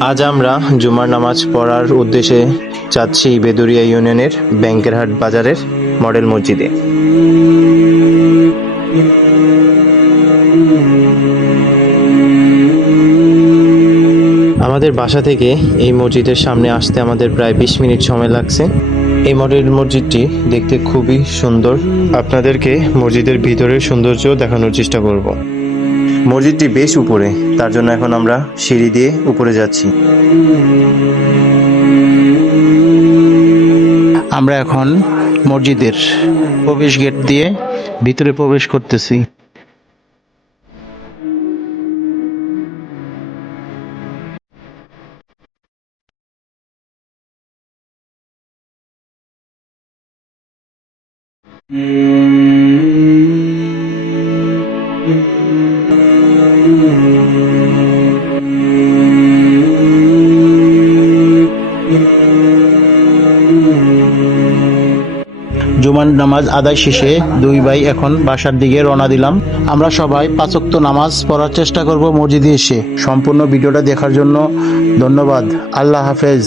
আজ আমরা জুমার নামাজ পড়ার উদ্দেশ্যে যাচ্ছি বেদুরিয়া ইউনিয়নের ব্যাংকেরহাট বাজারের মডেল মসজিদে। আমাদের বাসা থেকে এই মসজিদের সামনে আসতে আমাদের প্রায় 20 মিনিট সময় লাগছে। এই মডেল মসজিদটি দেখতে খুবই সুন্দর। আপনাদেরকে মসজিদের ভিতরের সৌন্দর্য দেখানোর চেষ্টা করব। মসজিদটি বেশ উপরে, তার জন্য এখন আমরা সিঁড়ি দিয়ে উপরে যাচ্ছি। আমরা এখন মসজিদের প্রবেশ গেট দিয়ে ভিতরে প্রবেশ করতেছি। জুমার নামাজ আদায় শেষে দুই ভাই এখন বাসার দিকে রওনা দিলাম। আমরা সবাই 5 ওয়াক্ত নামাজ পড়ার চেষ্টা করব মসজিদে এসে। সম্পূর্ণ ভিডিওটা দেখার জন্য ধন্যবাদ। আল্লাহ হাফেজ।